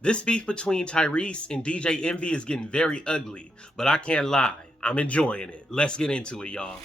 This beef between Tyrese and DJ Envy is getting very ugly, but I can't lie, I'm enjoying it. Let's get into it, y'all.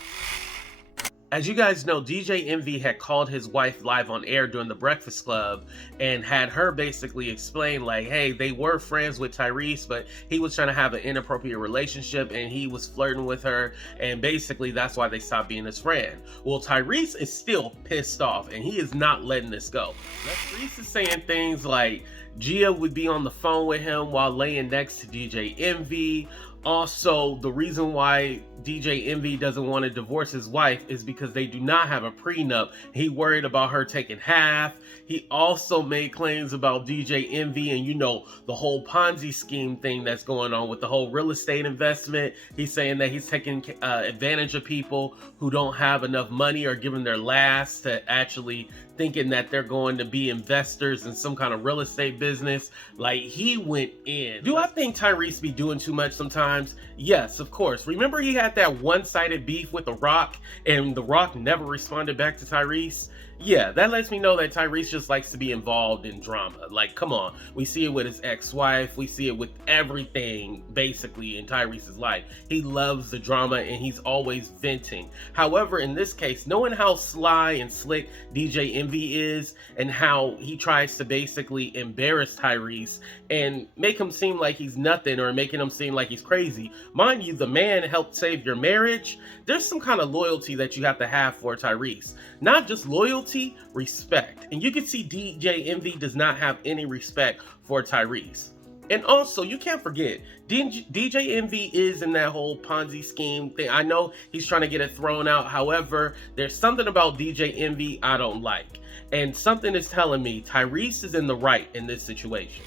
As you guys know, DJ Envy had called his wife live on air during the Breakfast Club and had her basically explain, like, hey, they were friends with Tyrese, but he was trying to have an inappropriate relationship and he was flirting with her, and basically that's why they stopped being his friend. Well, Tyrese is still pissed off and he is not letting this go. Tyrese is saying things like Gia would be on the phone with him while laying next to DJ Envy. Also, the reason why DJ Envy doesn't want to divorce his wife is because they do not have a prenup. He worried about her taking half. He also made claims about DJ Envy and, you know, the whole Ponzi scheme thing that's going on with the whole real estate investment. He's saying that he's taking advantage of people who don't have enough money or giving their last to actually thinking that they're going to be investors in some kind of real estate business. Like, he went in. Do I think Tyrese be doing too much sometimes? Yes, of course. Remember he had that one-sided beef with The Rock and The Rock never responded back to Tyrese? Yeah, that lets me know that Tyrese just likes to be involved in drama. Like, come on. We see it with his ex-wife. We see it with everything, basically, in Tyrese's life. He loves the drama, and he's always venting. However, in this case, knowing how sly and slick DJ Envy is, and how he tries to basically embarrass Tyrese and make him seem like he's nothing or making him seem like he's crazy. Mind you, the man helped save your marriage. There's some kind of loyalty that you have to have for Tyrese. Not just loyalty, respect. And you can see DJ Envy does not have any respect for Tyrese. And also, you can't forget, DJ Envy is in that whole Ponzi scheme thing. I know he's trying to get it thrown out. However, there's something about DJ Envy I don't like. And something is telling me Tyrese is in the right in this situation.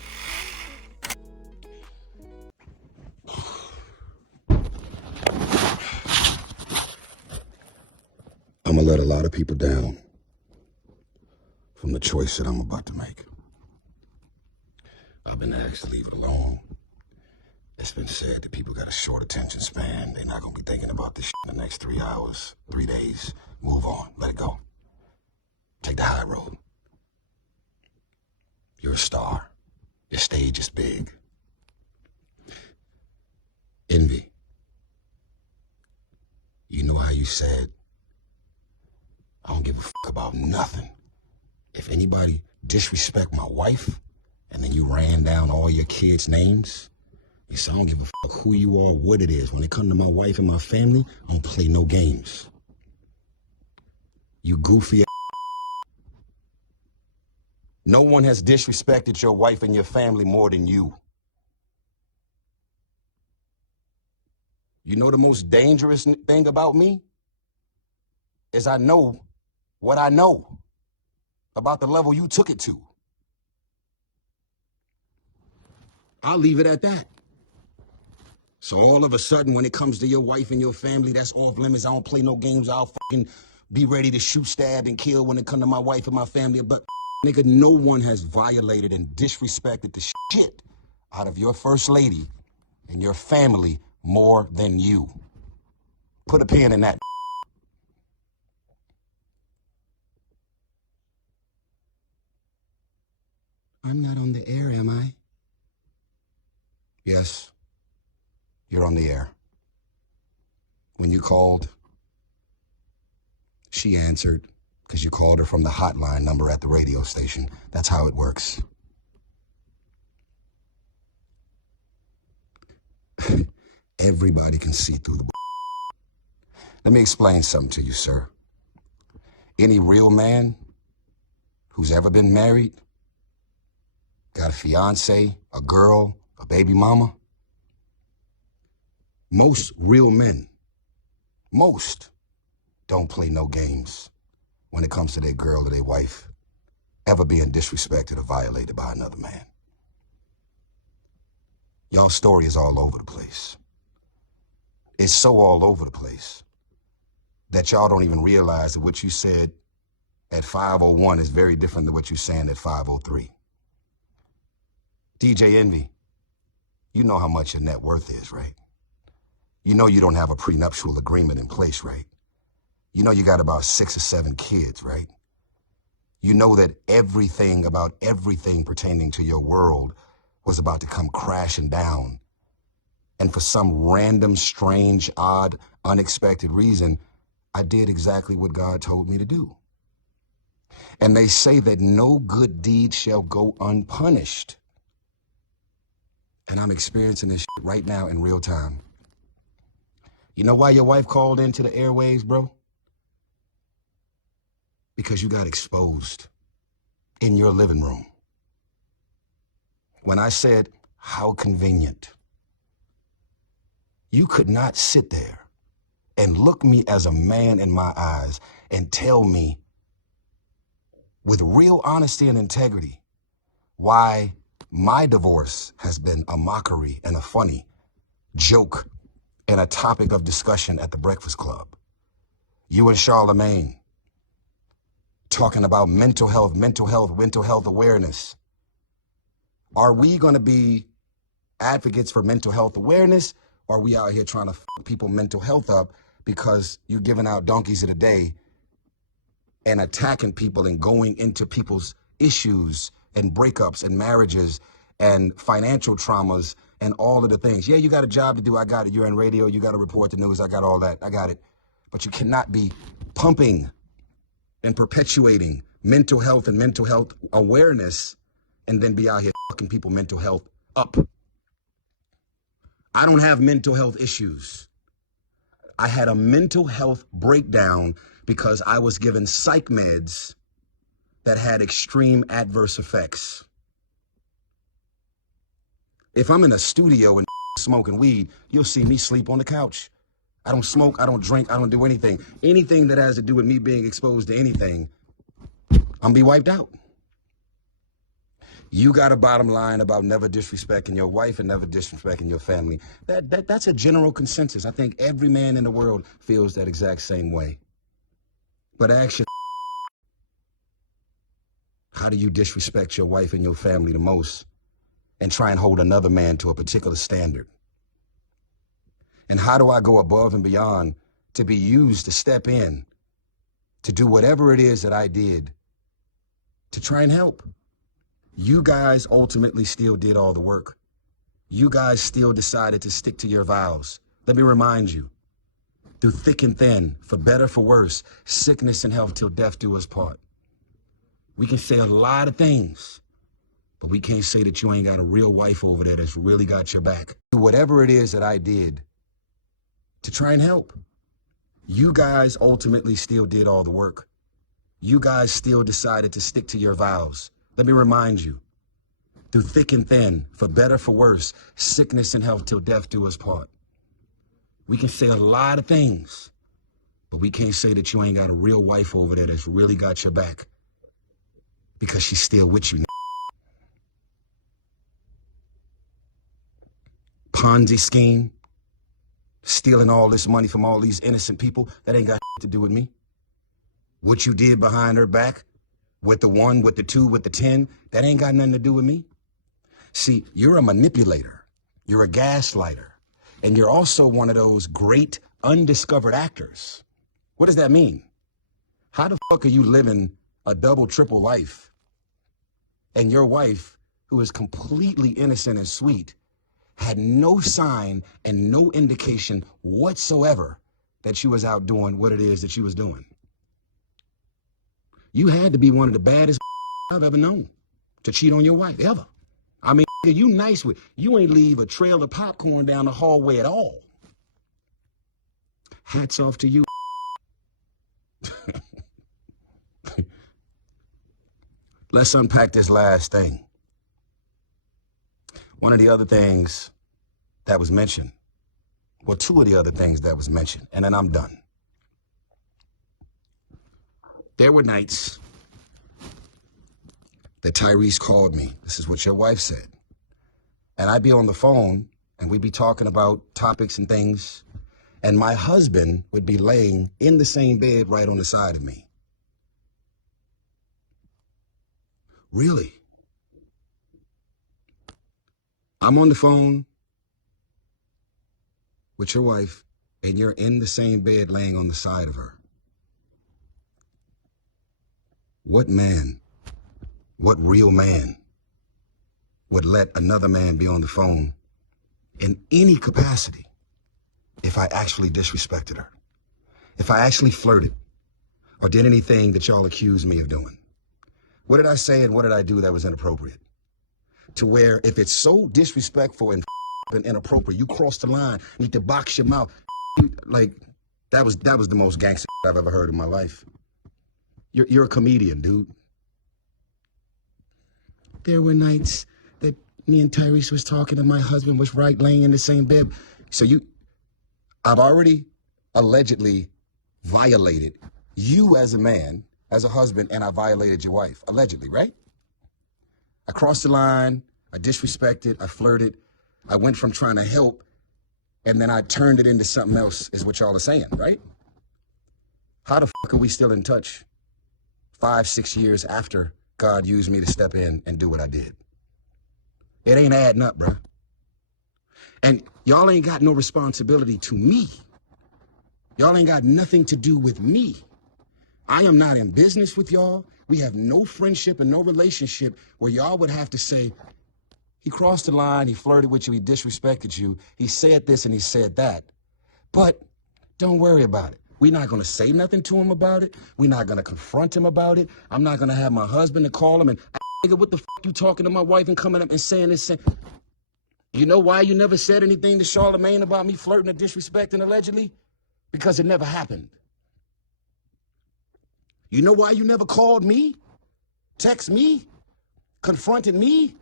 I'm gonna let a lot of people down from the choice that I'm about to make. I've been asked to leave it alone. It's been said that people got a short attention span. They're not gonna be thinking about this shit in the next 3 hours, 3 days. Move on, let it go. Take the high road. You're a star. Your stage is big. Envy. You know how you said, I don't give a fuck about nothing. If anybody disrespect my wife, and then you ran down all your kids' names, you said, I don't give a fuck who you are, what it is. When it comes to my wife and my family, I don't play no games. You goofy ass. No one has disrespected your wife and your family more than you. You know the most dangerous thing about me? Is I know what I know about the level you took it to. I'll leave it at that. So all of a sudden, when it comes to your wife and your family, that's off limits. I don't play no games. I'll fucking be ready to shoot, stab, and kill when it comes to my wife and my family. But nigga, no one has violated and disrespected the shit out of your first lady and your family more than you. Put a pin in that. I'm not on the air, am I? Yes, you're on the air. When you called, she answered because you called her from the hotline number at the radio station. That's how it works. Everybody can see through the Let me explain something to you, sir. Any real man who's ever been married, got a fiance, a girl, a baby mama, most real men, most don't play no games when it comes to their girl or their wife ever being disrespected or violated by another man. Y'all's story is all over the place. It's so all over the place that y'all don't even realize that what you said at 5:01 is very different than what you're saying at 5:03. DJ Envy, you know how much your net worth is, right? You know you don't have a prenuptial agreement in place, right? You know you got about 6 or 7 kids, right? You know that everything about everything pertaining to your world was about to come crashing down. And for some random, strange, odd, unexpected reason, I did exactly what God told me to do. And they say that no good deed shall go unpunished. And I'm experiencing this shit right now in real time. You know why your wife called into the airwaves, bro? Because you got exposed in your living room. When I said, how convenient, you could not sit there and look me as a man in my eyes and tell me with real honesty and integrity why my divorce has been a mockery and a funny joke and a topic of discussion at the Breakfast Club. You and Charlemagne talking about mental health awareness. Are we going to be advocates for mental health awareness, or are we out here trying to f people mental health up because you're giving out donkeys of the day and attacking people and going into people's issues and breakups and marriages and financial traumas and all of the things? Yeah, you got a job to do. I got it. You're in radio. You got to report the news. I got all that. I got it. But you cannot be pumping and perpetuating mental health and mental health awareness and then be out here fucking people mental health up. I don't have mental health issues. I had a mental health breakdown because I was given psych meds that had extreme adverse effects. If I'm in a studio and smoking weed, you'll see me sleep on the couch. I don't smoke, I don't drink, I don't do anything. Anything that has to do with me being exposed to anything, I'm gonna be wiped out. You got a bottom line about never disrespecting your wife and never disrespecting your family. That's a general consensus. I think every man in the world feels that exact same way. But ask your, how do you disrespect your wife and your family the most and try and hold another man to a particular standard? And how do I go above and beyond to be used to step in, to do whatever it is that I did to try and help? You guys ultimately still did all the work. You guys still decided to stick to your vows. Let me remind you, through thick and thin, for better, for worse, sickness and health till death do us part. We can say a lot of things, but we can't say that you ain't got a real wife over there that's really got your back. Do whatever it is that I did to try and help. You guys ultimately still did all the work. You guys still decided to stick to your vows. Let me remind you, through thick and thin, for better, for worse, sickness and health till death do us part. We can say a lot of things, but we can't say that you ain't got a real wife over there that's really got your back because she's still with you. Ponzi scheme, stealing all this money from all these innocent people, that ain't got to do with me. What you did behind her back, with the 1, with the 2, with the 10, that ain't got nothing to do with me. See, you're a manipulator, you're a gaslighter, and you're also one of those great undiscovered actors. What does that mean? How the fuck are you living a double, triple life and your wife, who is completely innocent and sweet, had no sign and no indication whatsoever that she was out doing what it is that she was doing? You had to be one of the baddest I've ever known to cheat on your wife, ever. I mean, you nice with, you ain't leave a trail of popcorn down the hallway at all. Hats off to you. Let's unpack this last thing. One of the other things that was mentioned, well, 2 of the other things that was mentioned, and then I'm done. There were nights that Tyrese called me. This is what your wife said. And I'd be on the phone and we'd be talking about topics and things. And my husband would be laying in the same bed right on the side of me. Really? I'm on the phone with your wife and you're in the same bed laying on the side of her. What man, what real man would let another man be on the phone in any capacity if I actually disrespected her, if I actually flirted or did anything that y'all accused me of doing. What did I say and what did I do that was inappropriate? To where if it's so disrespectful and inappropriate, you cross the line, need to box your mouth. Like, that was the most gangster I've ever heard in my life. You're a comedian, dude. There were nights that me and Tyrese was talking and my husband was right laying in the same bed. So I've already allegedly violated you as a man, as a husband, and I violated your wife, allegedly, right? I crossed the line, I disrespected, I flirted, I went from trying to help, and then I turned it into something else, is what y'all are saying, right? How the fuck are we still in touch 5-6 years after God used me to step in and do what I did? It ain't adding up, bruh. And y'all ain't got no responsibility to me. Y'all ain't got nothing to do with me. I am not in business with y'all. We have no friendship and no relationship where y'all would have to say, he crossed the line, he flirted with you, he disrespected you, he said this and he said that. But don't worry about it. We're not going to say nothing to him about it. We're not going to confront him about it. I'm not going to have my husband to call him and, nigga, what the fuck you talking to my wife and coming up and saying this? You know why you never said anything to Charlamagne about me flirting or disrespecting allegedly? Because it never happened. You know why you never called me, text me, confronted me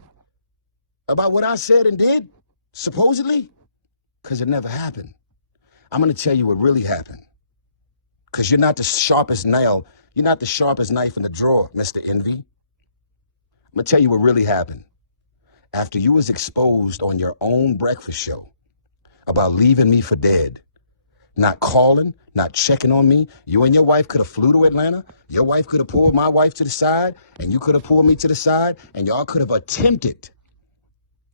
about what I said and did, supposedly? Because it never happened. I'm going to tell you what really happened. Because you're not the sharpest nail. You're not the sharpest knife in the drawer, Mr. Envy. I'm going to tell you what really happened. After you was exposed on your own breakfast show about leaving me for dead, not calling, not checking on me, you and your wife could have flew to Atlanta. Your wife could have pulled my wife to the side, and you could have pulled me to the side, and y'all could have attempted,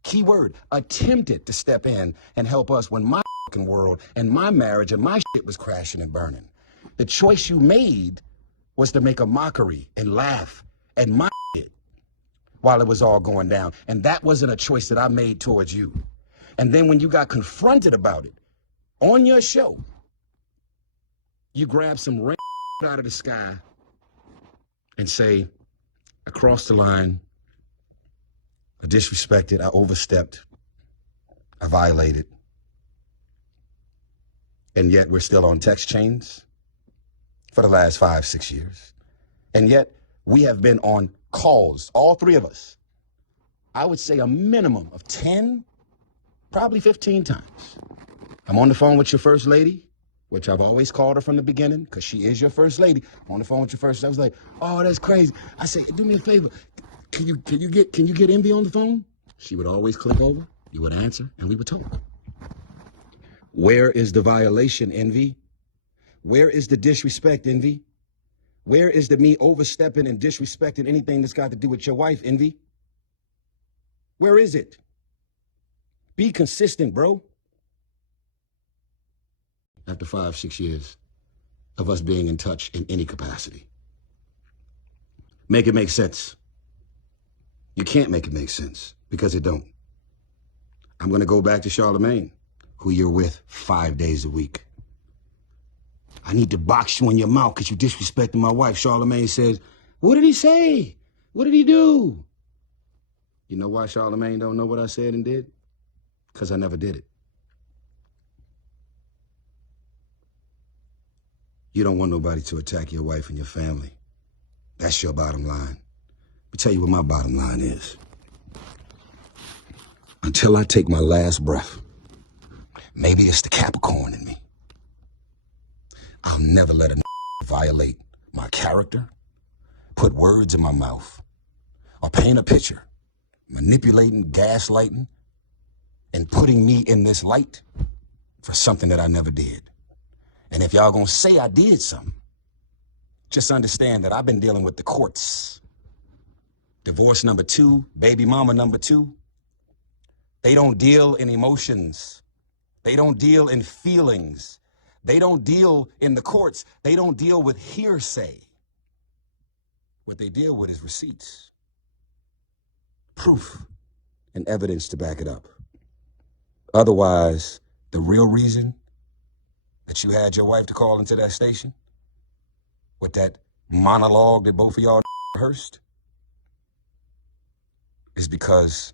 key word, attempted to step in and help us when my world and my marriage and my shit was crashing and burning. The choice you made was to make a mockery and laugh at my shit while it was all going down. And that wasn't a choice that I made towards you. And then when you got confronted about it on your show, you grab some rain out of the sky and say, I crossed the line, I disrespected, I overstepped, I violated. And yet we're still on text chains for the last 5-6 years. And yet we have been on calls, all three of us, I would say a minimum of 10, probably 15 times. I'm on the phone with your first lady, which I've always called her from the beginning, because she is your first lady. I'm on the phone with your first. I was like, oh, that's crazy. I said, do me a favor. Can you get Envy on the phone? She would always click over. You would answer, and we would talk. Where is the violation, Envy? Where is the disrespect, Envy? Where is the me overstepping and disrespecting anything that's got to do with your wife, Envy? Where is it? Be consistent, bro. After 5-6 years of us being in touch in any capacity. Make it make sense. You can't make it make sense because it don't. I'm going to go back to Charlamagne, who you're with 5 days a week. I need to box you in your mouth because you disrespected my wife. Charlamagne says, what did he say? What did he do? You know why Charlamagne don't know what I said and did? Because I never did it. You don't want nobody to attack your wife and your family. That's your bottom line. Let me tell you what my bottom line is. Until I take my last breath, maybe it's the Capricorn in me, I'll never let a violate my character, put words in my mouth, or paint a picture, manipulating, gaslighting, and putting me in this light for something that I never did. And if y'all gonna say I did something, just understand that I've been dealing with the courts. Divorce number 2, baby mama number 2. They don't deal in emotions. They don't deal in feelings. They don't deal in the courts. They don't deal with hearsay. What they deal with is receipts, proof, and evidence to back it up. Otherwise, the real reason that you had your wife to call into that station with that monologue that both of y'all rehearsed is because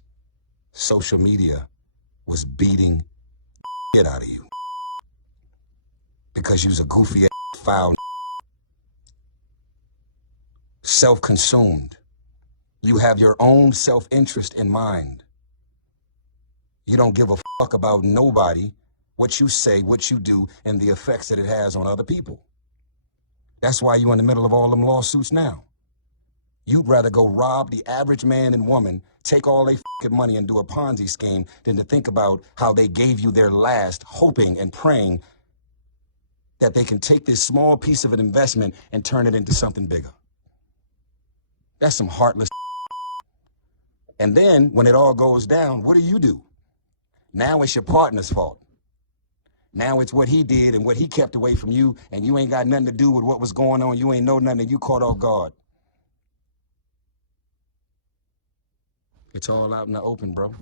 social media was beating shit out of you. Because you was a goofy foul, self-consumed. You have your own self-interest in mind. You don't give a fuck about nobody, what you say, what you do, and the effects that it has on other people. That's why you're in the middle of all them lawsuits now. You'd rather go rob the average man and woman, take all their fucking money and do a Ponzi scheme than to think about how they gave you their last, hoping and praying that they can take this small piece of an investment and turn it into something bigger. That's some heartless. And then when it all goes down, what do? Now it's your partner's fault. Now it's what he did and what he kept away from you, and you ain't got nothing to do with what was going on. You ain't know nothing, and you caught off guard. It's all out in the open, bro.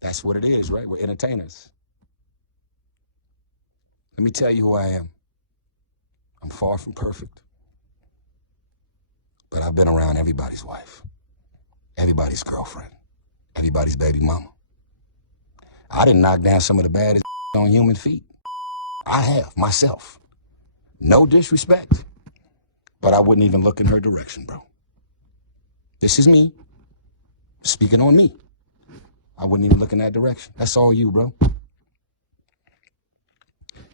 That's what it is, right? We're entertainers. Let me tell you who I am. I'm far from perfect. But I've been around everybody's wife, everybody's girlfriend, everybody's baby mama. I didn't knock down some of the baddest on human feet. I have, myself. No disrespect, but I wouldn't even look in her direction, bro. This is me, speaking on me. I wouldn't even look in that direction. That's all you, bro.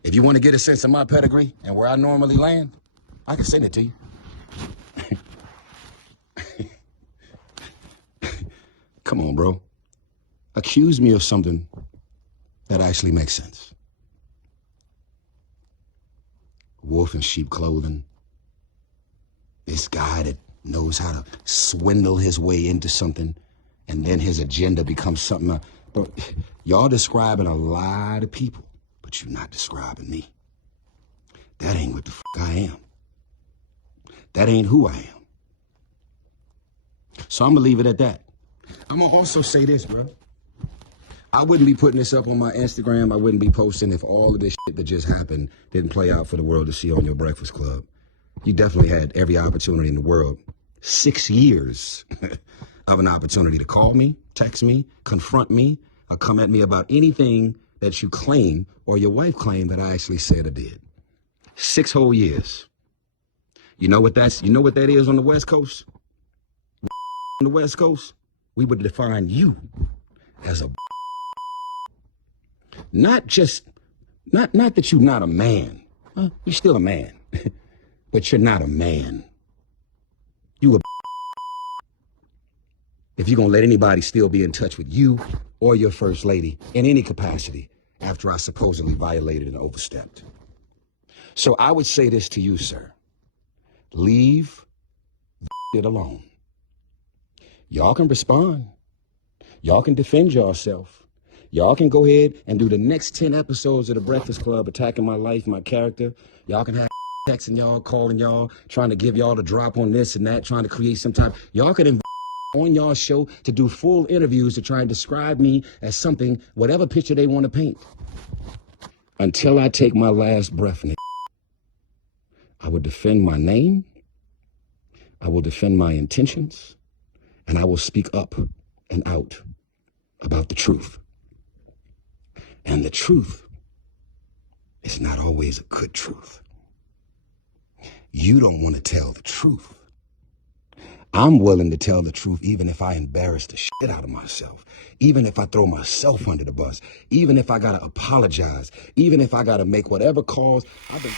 If you want to get a sense of my pedigree and where I normally land, I can send it to you. Come on, bro. Accuse me of something that actually makes sense. Wolf in sheep clothing. This guy that knows how to swindle his way into something, and then his agenda becomes something. But y'all describing a lot of people, but you're not describing me. That ain't what the I am. That ain't who I am. So I'm gonna leave it at that. I'm gonna also say this, bro. I wouldn't be putting this up on my Instagram. I wouldn't be posting if all of this shit that just happened didn't play out for the world to see on your Breakfast Club. You definitely had every opportunity in the world. 6 years of an opportunity to call me, text me, confront me, or come at me about anything that you claim or your wife claimed that I actually said or did. 6 whole years. You know what that is on the West Coast? On the West Coast, we would define you as a not that you're not a man. You're still a man, but you're not a man. You a if you're gonna let anybody still be in touch with you or your first lady in any capacity after I supposedly violated and overstepped. So I would say this to you, sir. Leave it alone. Y'all can respond. Y'all can defend yourself. Y'all can go ahead and do the next 10 episodes of The Breakfast Club attacking my life, my character. Y'all can have texting y'all, calling y'all, trying to give y'all the drop on this and that, trying to create some type. Y'all can invite on y'all show to do full interviews to try and describe me as something, whatever picture they want to paint. Until I take my last breath, I will defend my name. I will defend my intentions. And I will speak up and out about the truth. And the truth is not always a good truth. You don't want to tell the truth. I'm willing to tell the truth even if I embarrass the shit out of myself, even if I throw myself under the bus, even if I got to apologize, even if I got to make whatever calls. I've been...